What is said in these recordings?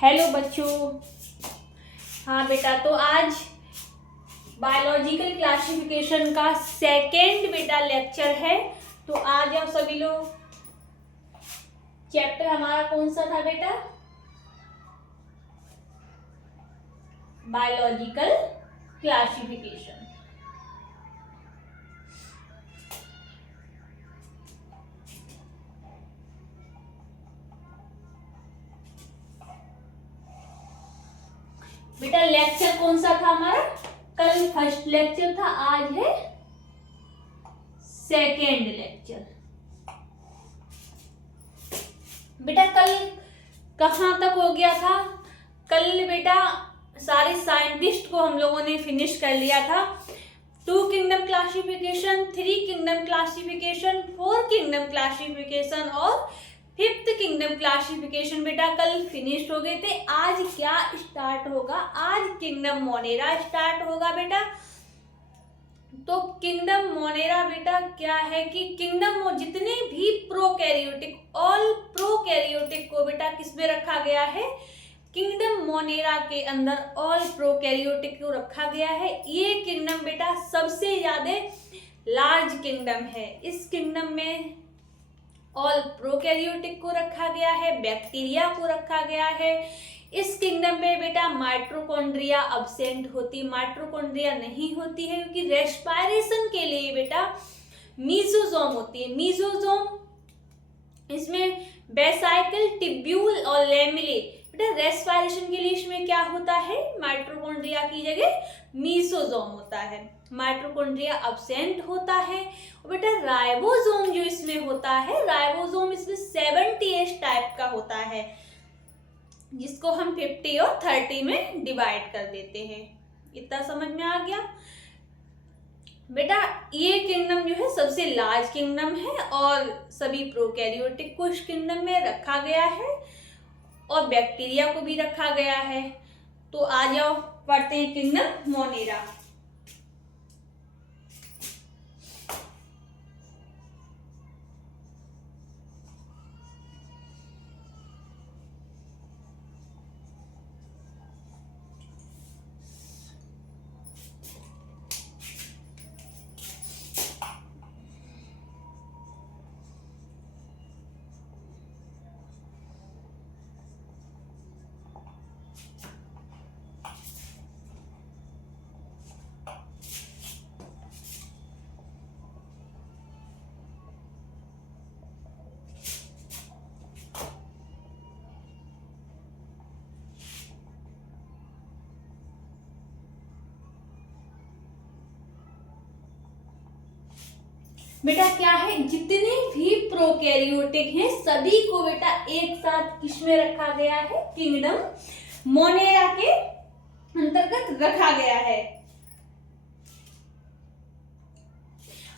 Hello बच्चों। हाँ बेटा, तो आज बायोलॉजिकल क्लासिफिकेशन का सेकेंड बेटा लेक्चर है। तो आज आप सभी लोग, चैप्टर हमारा कौन सा था बेटा? Biological classification. बेटा लेक्चर कौन सा था हमारा? कल फर्स्ट लेक्चर था, आज है सेकेंड लेक्चर। बेटा कल कहाँ तक हो गया था? कल बेटा सारे साइंटिस्ट को हम लोगों ने फिनिश कर लिया था। 2 kingdom classification, 3 kingdom classification, 4 kingdom classification और 5th किंगडम क्लासिफिकेशन बेटा कल फिनिश हो गए थे। आज क्या स्टार्ट होगा? आज किंगडम मोनेरा स्टार्ट होगा बेटा। तो किंगडम मोनेरा बेटा क्या है कि किंगडम जितने भी प्रोकैरियोटिक, ऑल प्रोकैरियोटिक को बेटा किसमें रखा गया है? किंगडम मोनेरा के अंदर ऑल प्रोकैरियोटिक को रखा गया है। ये किंगडम बेटा सबसे ज्यादा लार्ज किंगडम है। इस किंगडम में ऑल प्रोकैरियोटिक को रखा गया है, बैक्टीरिया को रखा गया है। इस किंगडम में बेटा माइटोकॉन्ड्रिया अब्सेंट होती, माइटोकॉन्ड्रिया नहीं होती है क्योंकि रेस्पायरेशन के लिए बेटा मीजोजोम होती है। मीजोजोम, इसमें बेसाइकल, टिब्यूल और लेमिले। बेटा रेस्पायरेशन के लिए इसमें क्या होता है? माइटोकॉन्ड्रिया की जगह मीजोजोम होता है। माइटोकॉन्ड्रिया अब्सेंट होता है। और बेटा राइबोसोम जो इसमें होता है, राइबोसोम इसमें 70S टाइप का होता है, जिसको हम 50 और 30 में डिवाइड कर देते हैं। इतना समझ में आ गया बेटा? ये किंगडम जो है सबसे लार्ज किंगडम है और सभी प्रोकैरियोटिक को इस किंगडम में रखा गया है और बैक्टीरिया को भी रखा गया है। तो आ जाओ पढ़ते हैं किंगडम मोनेरा। बेटा क्या है, जितने भी प्रोकैरियोटिक हैं सभी को बेटा एक साथ किसमें रखा गया है? किंगडम मोनेरा के अंतर्गत रखा गया है।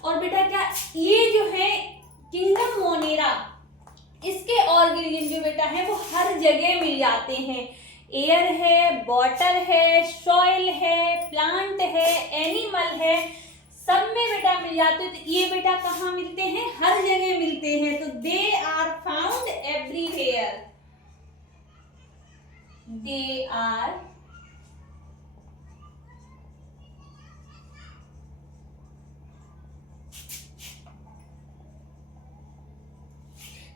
और बेटा क्या ये जो है किंगडम मोनेरा, इसके ऑर्गेनिज्म जो बेटा है वो हर जगह मिल जाते हैं। एयर है, वाटर है, सॉइल है, प्लांट है, एनिमल है, सब में बेटा मिल जाते हैं। तो ये बेटा कहाँ मिलते हैं? हर जगह मिलते हैं। तो they are found everywhere.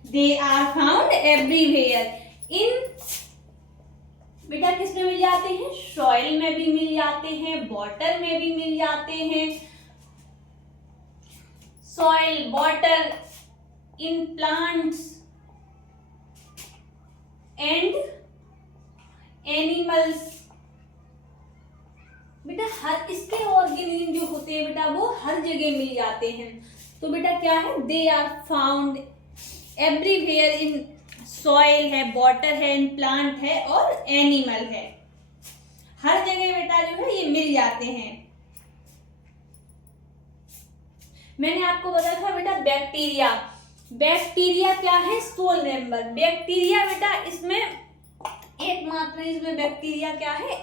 They are found everywhere. इन बेटा किस में मिल जाते हैं? सॉइल में भी मिल जाते हैं, वाटर में भी मिल जाते हैं। Soil, water, in plants and animals. बेटा हर इसके ऑर्गेनिज्म जो होते हैं बेटा वो हर जगह मिल जाते हैं। तो बेटा क्या है? They are found everywhere. In soil है, वाटर है, इन प्लांट है और एनिमल है। हर जगह बेटा जो है ये मिल जाते हैं। मैंने आपको बताया था बेटा बैक्टीरिया। बैक्टीरिया क्या है? Sole member. बैक्टीरिया बेटा इसमें एकमात्र इसमें बैक्टीरिया क्या है?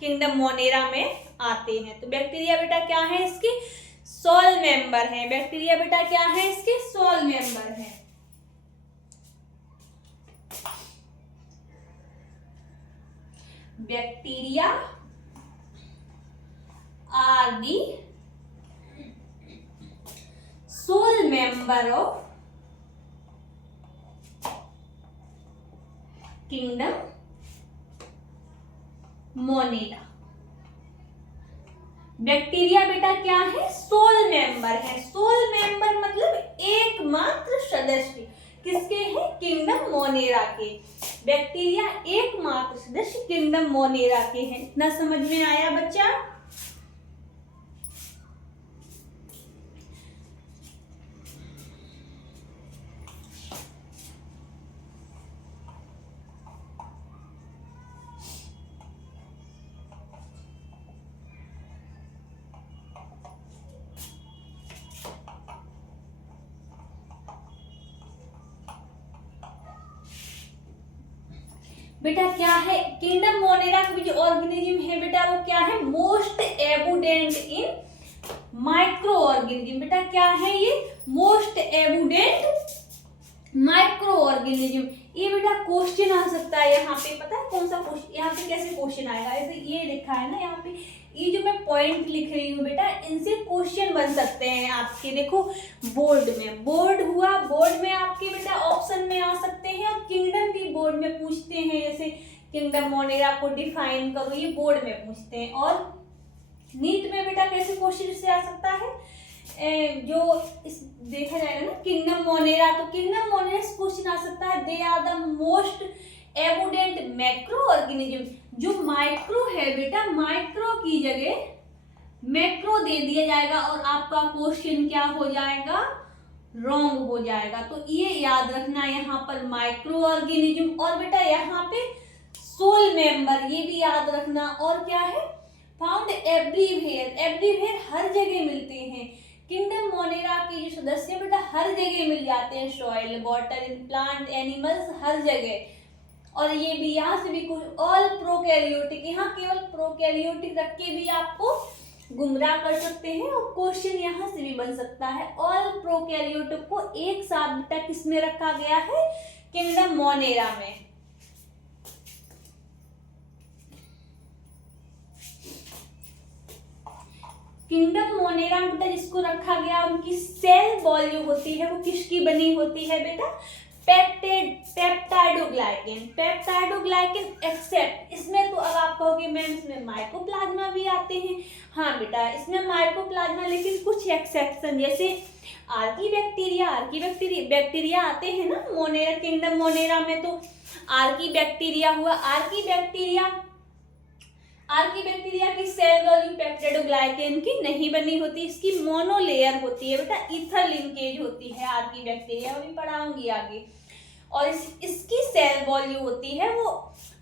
किंगडम मोनेरा में आते हैं। तो बैक्टीरिया बेटा क्या है? इसके सोल मेंबर हैं। बैक्टीरिया बेटा क्या है? इसके सोल मेंबर हैं। Bacteria are the sole member of kingdom Monera. Bacteria बेटा क्या है? सोल मेंबर है। सोल मेंबर मतलब एकमात्र सदस्य किसके हैं? किंगडम मोनेरा के। बैक्टीरिया एकमात्र सदस्य किंगडम मोनेरा के हैं। इतना समझ में आया बच्चा? बेटा क्या है? किंगडम मोनेरा का जो ऑर्गेनिज्म है बेटा वो क्या है? Most abundant in microorganism. बेटा क्या है ये? Most abundant microorganism. ये बेटा क्वेश्चन आ सकता है यहाँ पे। पता है कौन सा क्वेश्चन? यहाँ पे कैसे क्वेश्चन आएगा? ऐसे ये लिखा है ना यहाँ पे, ये जो मैं पॉइंट लिख रही हूँ बेटा, इनसे क्वेश्चन बन सकते हैं आपके। देखो बोर्ड में, बोर्ड हुआ, बोर्ड में आपके बेटा ऑप्शन में आ सकते हैं, और किंगडम भी बोर्ड में पूछते हैं। जैसे किंगडम मोनेरा को डिफाइन करो, ये बोर्ड में पूछते हैं। और नीट में बेटा कैसे क्वेश्चन से आ सकता है? जो इस देखा जाएगा ना किंगडम मोनेरा, तो किंगडम मोनेरा से क्वेश्चन आ सकता है they are the most abundant macroorganism. जो माइक्रो है बेटा, माइक्रो की जगह मैक्रो दे दिया जाएगा और आपका क्वेश्चन क्या हो जाएगा? रॉन्ग हो जाएगा। तो ये याद रखना यहाँ पर माइक्रो ऑर्गेनिज्म, और बेटा यहाँ पे सोल मेंबर ये भी याद रखना। और क्या है? Found everywhere. एवरीवेयर हर जगह मिलते हैं। किंगडम मोनेरा के जो सदस्य बेटा हर जगह मिल जाते हैं, soil, water, in plant, animals, हर जगह। और ये भी यहाँ से भी कुछ ऑल प्रोकैरियोटिक, यहाँ केवल प्रोकैरियोटिक रख के भी आपको गुमराह कर सकते हैं, और क्वेश्चन यहाँ से भी बन सकता है। ऑल प्रोकैरियोटिक को एक साथ बेटा किस में रखा गया है? किंगडम मोनेरा में। किंगडम मोनेरा में बेटा जिसको रखा गया, उनकी सेल वॉल जो होती है वो किसकी बनी होती है बेटा? पेप्टाइडोग्लाइकेन। पेप्टाइडोग्लाइकेन एक्सेप्ट, इसमें तो अब आप कहोगे मैम इसमें माइकोप्लाज्मा भी आते हैं। हाँ बेटा इसमें माइकोप्लाज्मा, लेकिन कुछ एक्सेप्शन, जैसे आर्की बैक्टीरिया आते हैं ना मोनेरा, किंगडम मोनेरा में। तो आर्की बैक्टीरिया हुआ, आर्की बैक्टीरिया की सेल वॉल पेप्टाइडोग्लाइकेन की नहीं बनी होती, इसकी मोनोलेयर होती है बेटा, ईथर लिंकेज होती है आर्की बैक्टीरिया, वो भी पढ़ाऊंगी आगे। और इसकी सेल वॉल जो होती है वो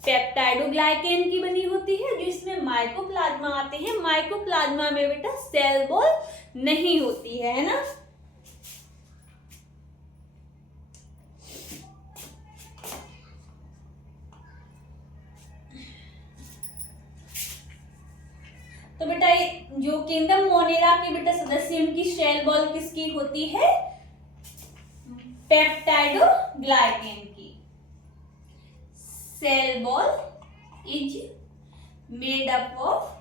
पेप्टाइडोग्लाइकेन की बनी होती है। जो इसमें माइकोप्लाज्मा आते हैं, माइकोप्लाज्मा में बेटा सेल वॉल नहीं होती है ना। तो बेटा ये जो किंगडम मोनेरा के बेटा सदस्य, उनकी सेल वॉल किसकी होती है? पेप्टाइडोग्लाइकेन की। Cell wall is made up of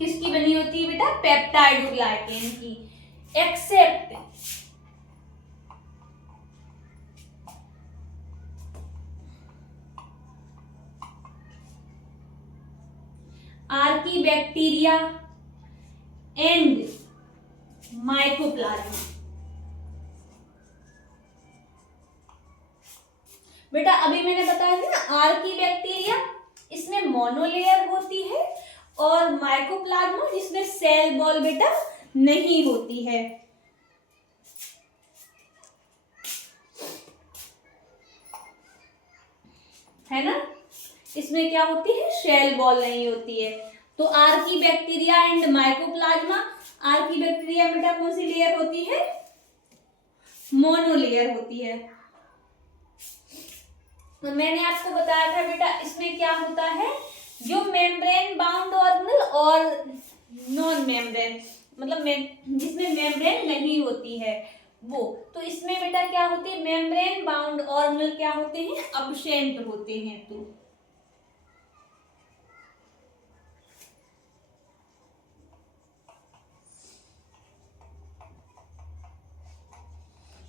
किसकी बनी होती है बेटा? पेप्टाइडोग्लाइकेन की। Except archaebacteria and mycoplasma. बेटा अभी मैंने बताया था ना, आर्की बैक्टीरिया इसमें मोनोलेयर होती है, और माइकोप्लाज्मा जिसमें सेल वॉल बेटा नहीं होती है ना। इसमें क्या होती है? सेल वॉल नहीं होती है। तो Archie bacteria and mycoplasma, Archie bacteria बेटा कौन सी लेयर होती है? मोनोलेयर होती है। तो मैंने आपको बताया था बेटा इसमें क्या होता है? जो मेम्ब्रेन बाउंड ऑर्गेनल और नॉन मेम्ब्रेन, मतलब जिसमें मेम्ब्रेन नहीं होती है वो, तो इसमें बेटा क्या होती है, मेम्ब्रेन बाउंड ऑर्गेनल क्या होते हैं, अब्सेंट होते हैं। तो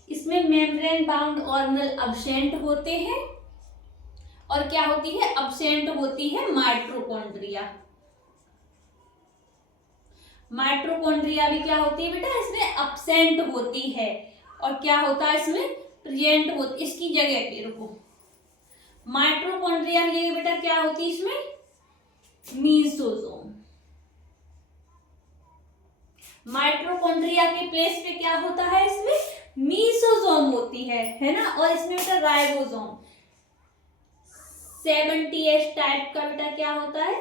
इसमें मेम्ब्रेन बाउंड ऑर्गेनल अब्सेंट होते हैं और क्या होती है, अब्सेंट होती है माइटोकॉन्ड्रिया। माइटोकॉन्ड्रिया भी क्या होती है बेटा, इसमें अब्सेंट होती है और क्या होता है इसमें प्रेजेंट होती, इसकी जगह पे रुको, माइटोकॉन्ड्रिया की जगह बेटा क्या होती है इसमें, मीसोसोम। माइटोकॉन्ड्रिया के प्लेस पे क्या होता है इसमें, मीसोसोम होती है ना, और इसमें बेटा राइबोसोम 70S टाइप का बेटा क्या होता है,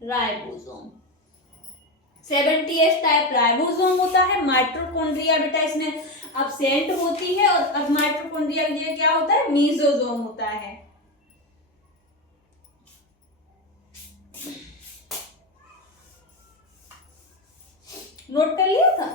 राइबोसोम 70S टाइप राइबोसोम होता है। माइटोकॉन्ड्रिया बेटा इसमें अब्सेंट होती है और अब माइटोकॉन्ड्रिया की जगह क्या होता है, मीसोसोम होता है। नोट कर लिया था।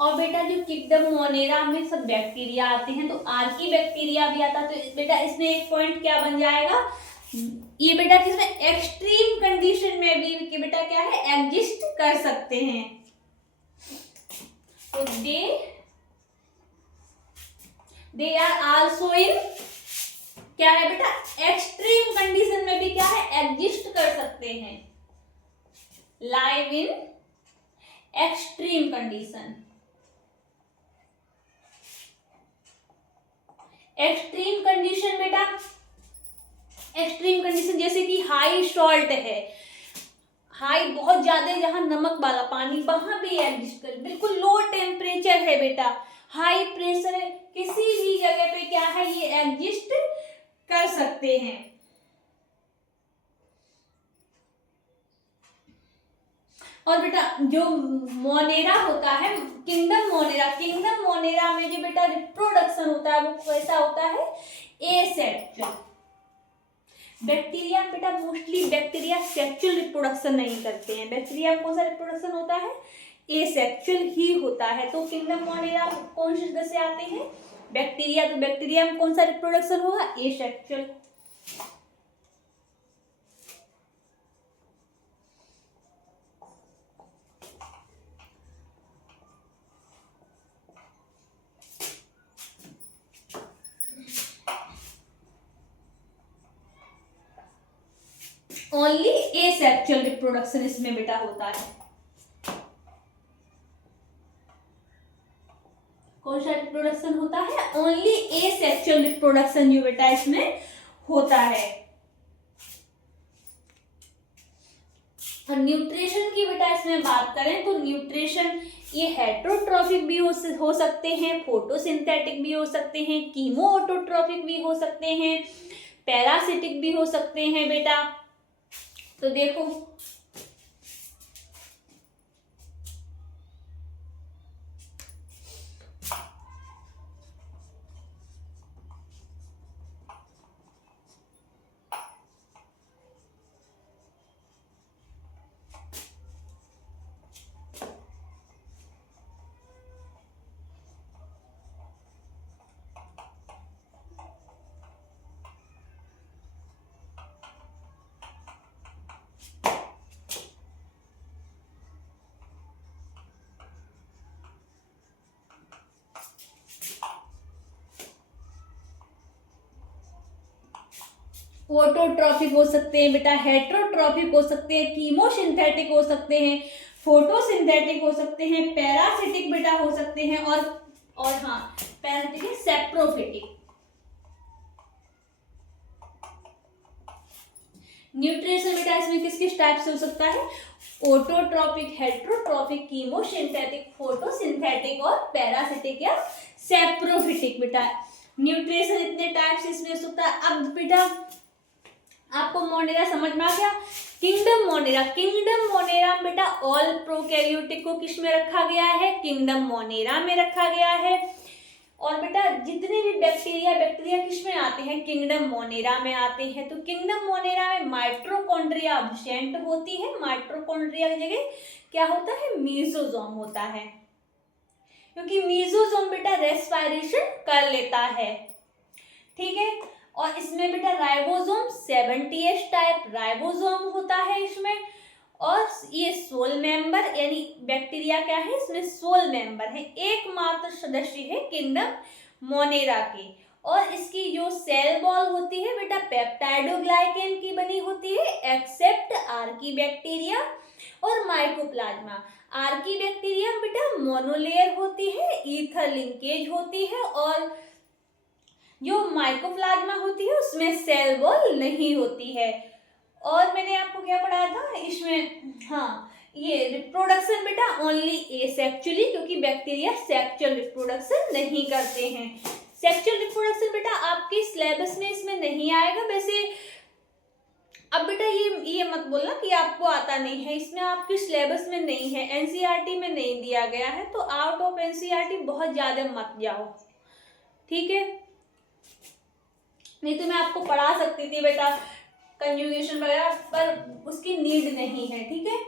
और बेटा जो किंगडम मोनेरा में सब बैक्टीरिया आते हैं, तो आर्की बैक्टीरिया भी आता है, तो बेटा इसमें एक पॉइंट क्या बन जाएगा, ये बेटा किसमें एक्सट्रीम कंडीशन में भी कि बेटा क्या है, एग्जिस्ट कर सकते हैं। तो दे आर आल्सो इन, क्या है बेटा, एक्सट्रीम कंडीशन में भी क्या है, एग्जिस्ट कर सकते हैं, live in extreme condition. Extreme condition बेटा, एक्सट्रीम कंडीशन जैसे कि हाई सॉल्ट है, हाई बहुत ज्यादा जहां नमक वाला पानी, वहां भी एग्जिस्ट कर, बिल्कुल लो टेम्परेचर है बेटा, हाई प्रेशर है, किसी भी जगह पे क्या है, ये एग्जिस्ट कर सकते हैं। और बेटा जो मोनेरा होता है, किंगडम मोनेरा में जो बेटा रिप्रोडक्शन होता है वो कैसा होता है, एसेक्सुअल। बैक्टीरिया बेटा मोस्टली बैक्टीरिया सेक्सुअल रिप्रोडक्शन नहीं करते हैं, बैक्टीरिया में कौन सा रिप्रोडक्शन होता है, एसेक्सुअल ही होता है। तो किंगडम मोनेरा कौन सी जगह से आते हैं, बैक्टीरिया, तो बैक्टीरिया में कौन सा रिप्रोडक्शन होगा, एसेक्सुअल। ओनली एसेक्सुअल रिप्रोडक्शन इसमें बेटा होता है। कौन सा रिप्रोडक्शन होता है, ओनली एसेक्सुअल रिप्रोडक्शन जो बेटा इसमें होता है। और न्यूट्रिशन की बेटा इसमें बात करें तो न्यूट्रिशन ये हेटरोट्रॉफिक भी हो सकते हैं, फोटोसिंथेटिक भी हो सकते हैं, कीमोऑटोट्रॉफिक भी हो सकते हैं, पैरासिटिक भी हो सकते हैं बेटा। तो देखो ऑटोट्रॉफिक हो सकते हैं बेटा, हेटरोट्रॉफिक हो सकते हैं, कीमोसिंथेटिक हो सकते हैं, फोटोसिंथेटिक हो सकते हैं, पैरासिटिक बेटा हो सकते हैं, और हाँ पैरासिटिक है सेप्रोफिटिक। न्यूट्रिशन बेटा इसमें किस किस टाइप से हो सकता है, ऑटोट्रॉफिक, हेटरोट्रॉफिक, कीमोसिंथेटिक, फोटोसिंथेटिक और पैरासिटिक या सेप्रोफिटिक बेटा। न्यूट्रिशन इतने टाइप से इसमें हो सकता है। अब बेटा आपको मोनेरा समझ में आ गया। किंगडम मोनेरा, किंगडम मोनेरा बेटा ऑल प्रोकैरियोटिक को किस में रखा गया है, किंगडम मोनेरा में रखा गया है। और बेटा जितने भी बैक्टीरिया किस में आते हैं, किंगडम मोनेरा में आते हैं। तो किंगडम मोनेरा में माइटोकॉन्ड्रिया अब्सेंट होती है, माइटोकॉन्ड्रिया की जगह क्या होता है, मीसोजोम होता है, क्योंकि मीसोजोम बेटा रेस्पिरेशन कर लेता है, ठीक है। और इसमें बेटा राइबोसोम 70S टाइप राइबोसोम होता है इसमें। और ये सोल मेंबर यानी बैक्टीरिया क्या है, इसमें सोल मेंबर है, एकमात्र सदस्य है किंगडम मोनेरा के। और इसकी जो सेल वॉल होती है बेटा पेप्टाइडोग्लाइकेन की बनी होती है, एक्सेप्ट आर्कीबैक्टीरिया और माइकोप्लाज्मा। आर्कीबैक्टीरिया बेटा मोनोलेयर होती है, ईथर लिंकेज होती है, और जो माइकोप्लाज्मा होती है उसमें सेल वॉल नहीं होती है। और मैंने आपको क्या पढ़ाया था इसमें, हाँ ये रिप्रोडक्शन बेटा ओनली एसेक्चुअली, क्योंकि बैक्टीरिया सेक्चुअल रिप्रोडक्शन नहीं करते हैं। सेक्चुअल रिप्रोडक्शन बेटा आपके सिलेबस में इसमें नहीं आएगा वैसे। अब बेटा ये मत बोलना कि आपको आता नहीं है, इसमें आपके सिलेबस में नहीं है, एनसीईआरटी में नहीं दिया गया है, तो आउट ऑफ एनसीईआरटी बहुत ज्यादा मत जाओ, ठीक है। नहीं तो मैं आपको पढ़ा सकती थी बेटा कंजुगेशन वगैरह, पर उसकी नीड नहीं है, ठीक है।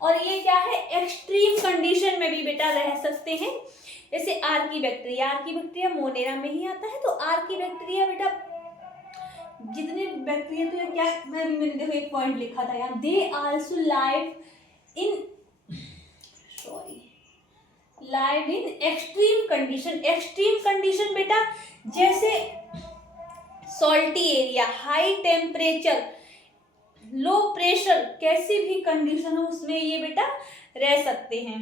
और ये क्या है, एक्सट्रीम कंडीशन में भी बेटा रह सकते हैं, जैसे आर्कीबैक्टीरिया मोनेरा में ही आता है। तो आर्कीबैक्टीरिया बेटा जितने बैक्टीरिया, तो क्या मैंने देखो एक पॉइंट लिखा था यार, they also live in extreme condition. Extreme condition बेटा जैसे salty area, high temperature, low pressure, कैसी भी कंडीशन हो उसमें ये बेटा रह सकते हैं,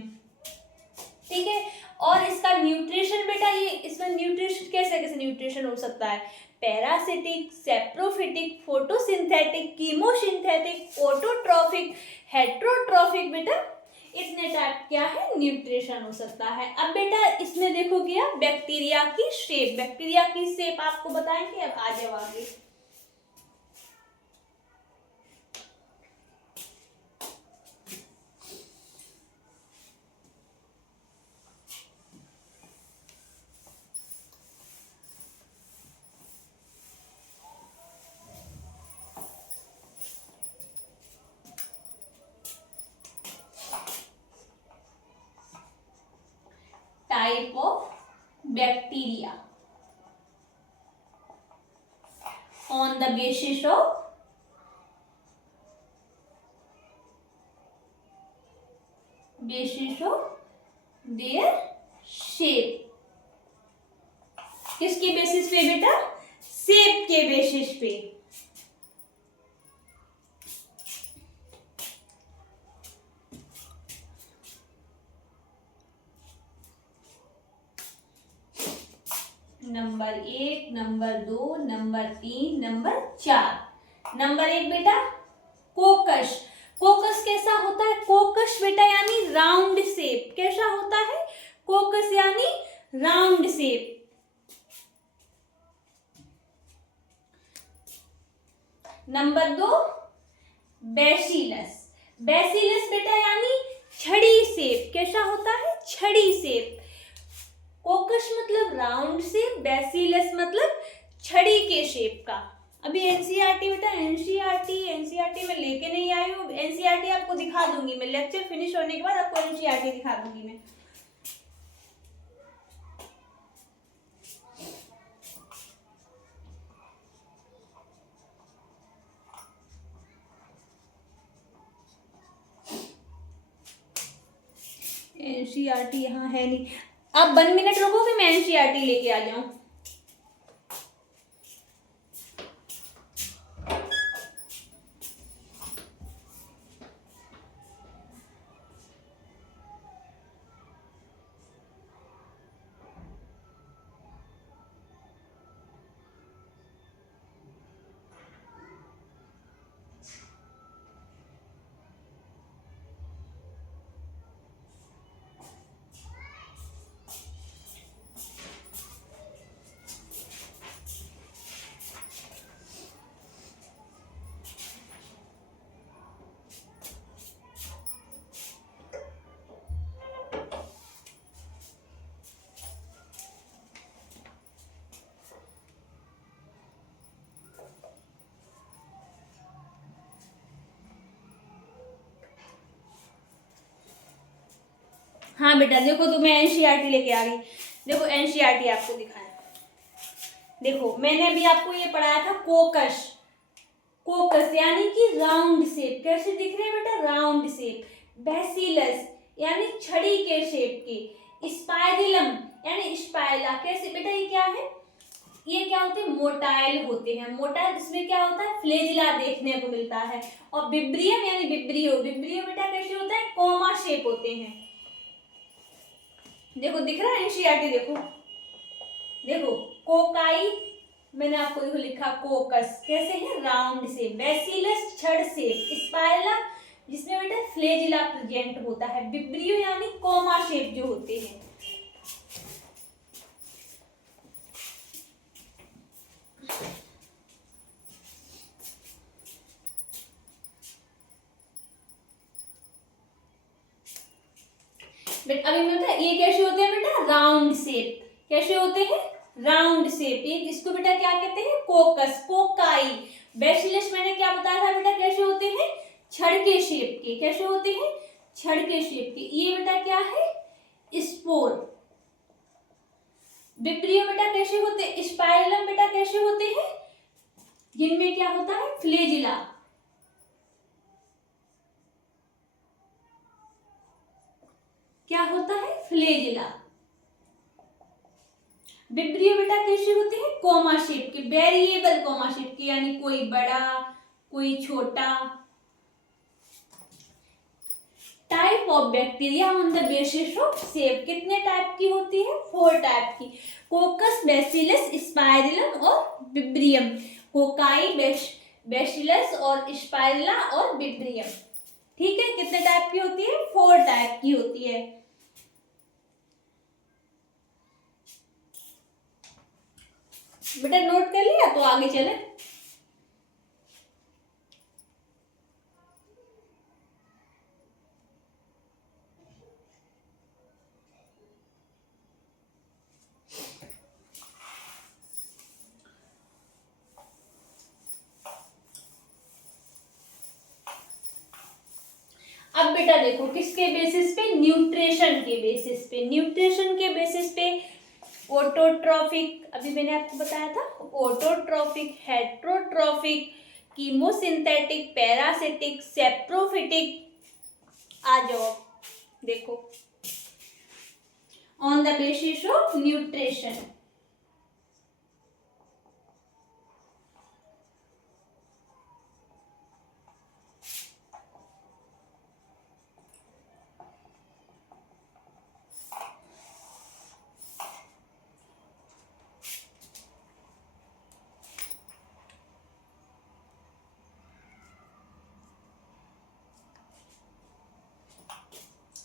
ठीक है। और इसका न्यूट्रिशन बेटा, ये इसमें न्यूट्रिशन कैसे कैसे न्यूट्रिशन हो सकता है, parasitic, saprophytic, photosynthetic, chemosynthetic, autotrophic, heterotrophic, बेटा इतने टाइप क्या है न्यूट्रिशन हो सकता है। अब बेटा इसमें देखोगे आप बैक्टीरिया की शेप, बैक्टीरिया की शेप आपको बताएंगे। अब आ जाओ आगे, type of bacteria on the basis of their shape। किसके बेसिस पे बेटा, शेप के बेसिस पे। Number 1, number 2, number 3, number 4। Number 1 बेटा कोकस। कोकस कैसा होता है, कोकस बेटा यानी राउंड शेप, कैसा होता है कोकस यानी round shape. Number 2 bacillus. Bacillus बेटा यानी छड़ी शेप, कैसा होता है छड़ी शेप। कोकस मतलब राउंड शेप, बैसिलस मतलब छड़ी के शेप का। अभी एनसीईआरटी बेटा एनसीईआरटी में लेके नहीं आई हूँ, एनसीईआरटी आपको दिखा दूंगी मैं, लेक्चर फिनिश होने के बाद आपको एनसीईआरटी दिखा दूंगी मैं। एनसीईआरटी यहाँ है नहीं, आप 1 मिनट रुकोगे, मैं एनसीईआरटी लेके आ जाऊं। हाँ बेटा देखो, तो मैं एनसीईआरटी लेके आ गई। देखो एनसीईआरटी आपको दिखाया, देखो मैंने अभी आपको ये पढ़ाया था कोकस। कोकस यानी कि राउंड शेप, कैसे दिख रहे हैं बेटा, राउंड शेप। बैसिलस यानी छड़ी के शेप के। स्पाइरलम यानी स्पाइला, कैसे बेटा, ये क्या है, ये क्या होते हैं, मोटाइल होते हैं। मोटाइल, इसमें क्या होता है, फ्लेजिला देखने को मिलता है। और विब्रियम यानी विब्रियो, विब्रियो बेटा कैसे होता है, कोमा शेप होते हैं। देखो दिख रहा है एनसीईआरटी, देखो देखो कोकाई, मैंने आपको देखो लिखा कोकस, कैसे है, राउंड शेप। बैसिलस छड़ शेप। स्पाइरला जिसमें बेटा फ्लेजिला प्रेजेंट होता है। विब्रियो यानी कोमा शेप जो होते हैं। अभी मैं बता, ये कैसे होते हैं बेटा, राउंड शेप। कैसे होते हैं, राउंड शेप। एक इसको बेटा क्या कहते हैं, कोकस, कोकाई। बैसिलस मैंने क्या बताया था बेटा, कैसे होते हैं, छड़ के शेप के। कैसे होते हैं, छड़ के शेप के। ये बेटा क्या है, स्पोर। विब्रियो बेटा कैसे होते हैं, स्पाइरलम बेटा कैसे होते हैं, जिनमें क्या होता है, फ्लेजिला। क्या होता है, फ्लेजिला। विब्रियो बेटा कैसे होते हैं, कोमा शेप के, वेरिएबल कोमा शेप के, यानी कोई बड़ा कोई छोटा। Type of bacteria on the basis of shape, कितने टाइप की होती है, 4 टाइप की। कोकस, बैसिलस, स्पाइरलम और विब्रियम। कोकाई, बैसिलस और स्पाइरला और विब्रियम। ठीक है, कितने टाइप की होती है, 4 टाइप की होती है। बेटा नोट कर लिया, तो आगे चले। अब बेटा देखो किसके बेसिस पे, न्यूट्रिशन के बेसिस पे। न्यूट्रिशन के बेसिस पे ऑटोट्रॉफिक, अभी मैंने आपको बताया था, autotrophic, heterotrophic, chemosynthetic, parasitic, saprophytic. आ जाओ देखो, on the basis of nutrition.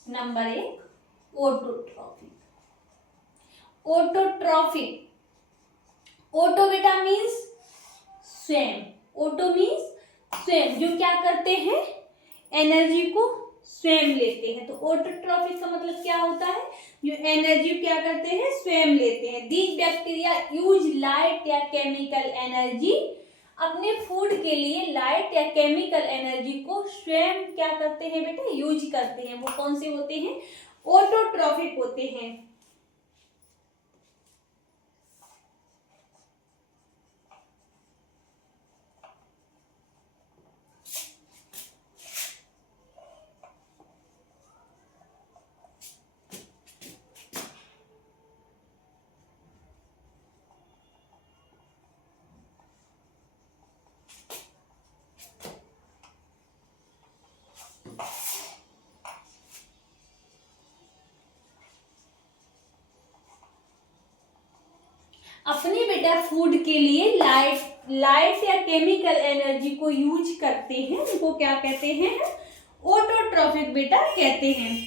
Number 1 autotrophic. Autotrophic, auto बेटा मीन्स स्वयं, ऑटो मीन्स स्वयं, जो क्या करते हैं, एनर्जी को स्वयं लेते हैं। तो ऑटोट्रॉफिक का मतलब क्या होता है, जो एनर्जी क्या करते हैं, स्वयं लेते हैं। दीज बैक्टीरिया यूज लाइट या केमिकल एनर्जी, अपने फूड के लिए लाइट या केमिकल एनर्जी को स्वयं क्या करते हैं बेटा, यूज करते हैं। वो कौन से होते हैं, ऑटोट्रॉफिक होते हैं। अपने बेटा फूड के लिए लाइट या केमिकल एनर्जी को यूज करते हैं, उनको क्या कहते हैं, ऑटोट्रॉफिक बेटा कहते हैं।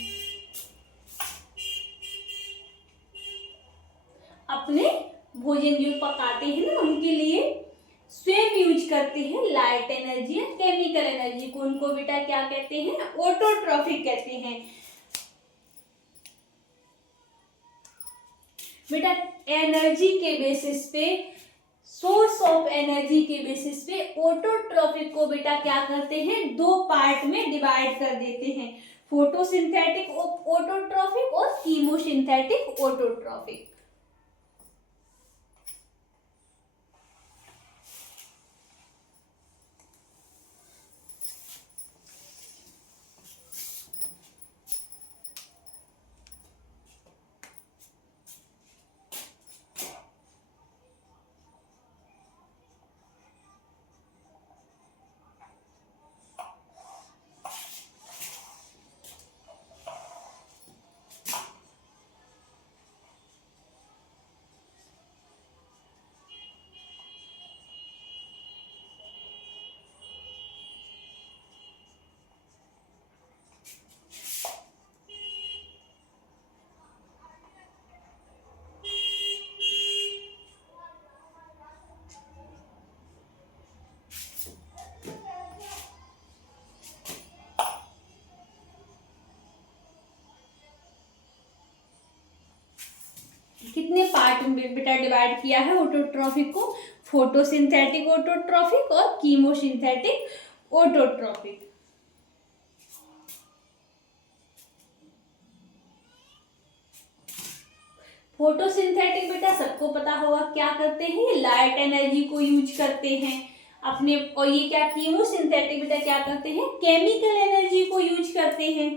अपने भोजन जो पकाते हैं ना, उनके लिए स्वयं यूज करते हैं लाइट एनर्जी या केमिकल एनर्जी को, उनको बेटा क्या कहते हैं, ऑटोट्रॉफिक कहते हैं। बेटा एनर्जी के बेसिस पे, सोर्स ऑफ एनर्जी के बेसिस पे ऑटोट्रॉफिक को बेटा क्या करते हैं, 2 पार्ट में डिवाइड कर देते हैं। फोटोसिंथेटिक ऑटोट्रॉफिक और कीमोसिंथेटिक ऑटोट्रॉफिक। कितने पार्ट में बेटा डिवाइड किया है ऑटोट्रॉफिक को? फोटोसिंथेटिक ऑटोट्रॉफिक और कीमोसिंथेटिक ऑटोट्रॉफिक। फोटोसिंथेटिक बेटा सबको पता होगा क्या करते हैं, लाइट एनर्जी को यूज करते हैं अपने, और ये क्या कीमोसिंथेटिक बेटा क्या करते हैं, केमिकल एनर्जी को यूज करते हैं।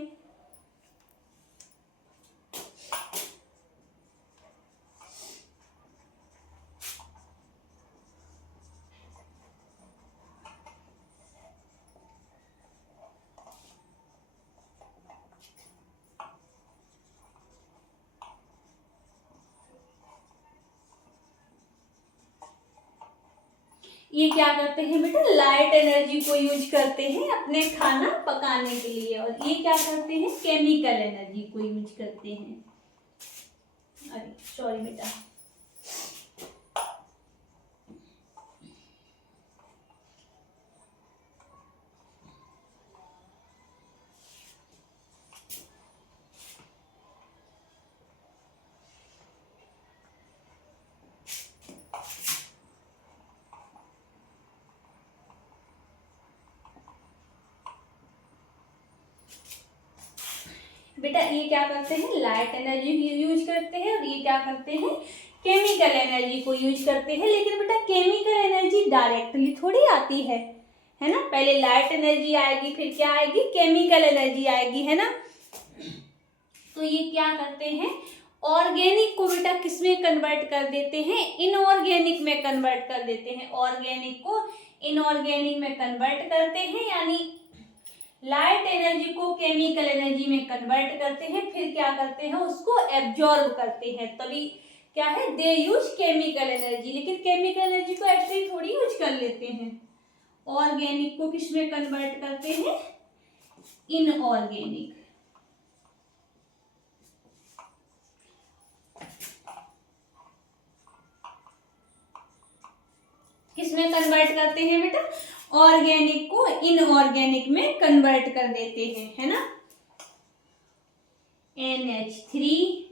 ये क्या करते हैं बेटा, लाइट एनर्जी को यूज करते हैं अपने खाना पकाने के लिए, और ये क्या करते हैं, केमिकल एनर्जी को यूज करते हैं। अरे सॉरी बेटा, बेटा ये क्या करते हैं, लाइट एनर्जी यूज करते हैं, और ये क्या करते हैं, केमिकल एनर्जी को यूज करते हैं। लेकिन बेटा केमिकल एनर्जी डायरेक्टली थोड़ी आती है ना, पहले लाइट एनर्जी आएगी, फिर क्या आएगी, केमिकल एनर्जी आएगी, है ना। तो ये क्या करते हैं, ऑर्गेनिक को बेटा किस में कन्वर्ट कर देते हैं, इनऑर्गेनिक में कन्वर्ट कर देते हैं। ऑर्गेनिक को इनऑर्गेनिक में कन्वर्ट करते हैं, यानी लाइट एनर्जी को केमिकल एनर्जी में कन्वर्ट करते हैं, फिर क्या करते हैं, उसको एब्जॉर्ब करते हैं, तभी क्या है, दे यूज केमिकल एनर्जी। लेकिन केमिकल एनर्जी को ऐसे ही थोड़ी यूज कर लेते हैं, ऑर्गेनिक को किस में कन्वर्ट करते हैं, इनऑर्गेनिक। किस में कन्वर्ट करते हैं बेटा, ऑर्गेनिक को इनऑर्गेनिक में कन्वर्ट कर देते हैं, है ना। NH3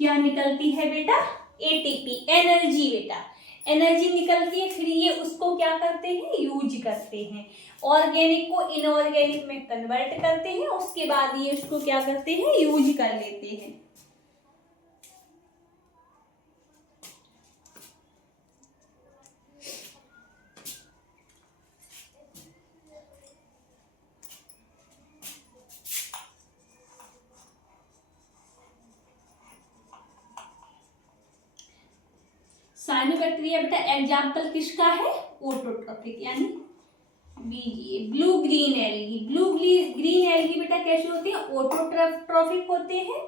क्या निकलती है बेटा, ATP, एनर्जी बेटा, एनर्जी निकलती है, फिर ये उसको क्या करते हैं, यूज करते हैं, ऑर्गेनिक को इनऑर्गेनिक में कन्वर्ट करते हैं, उसके बाद ये उसको क्या करते हैं, यूज कर लेते हैं। साइनोबैक्टीरिया बेटा एग्जाम्पल किसका है, ऑटोट्रॉफिक, यानी BGA, blue green algae. Blue green algae बेटा कैसे होते हैं, ऑटोट्रॉफिक होते हैं,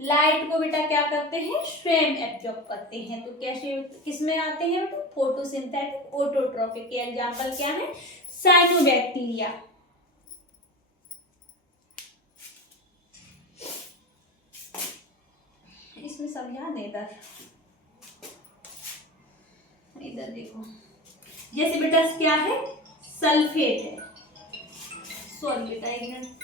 लाइट को बेटा क्या करते हैं, स्वयं एब्जॉर्ब करते हैं। तो कैसे किस में आते हैं बेटा, फोटोसिंथेटिक ऑटोट्रॉफिक के एग्जाम्पल क्या है, साइनोबैक्टीरिया। इसमें समझा दे इधर देखो, जैसे बेटा क्या है, सल्फेट है, सॉरी बेटा एक मिनट,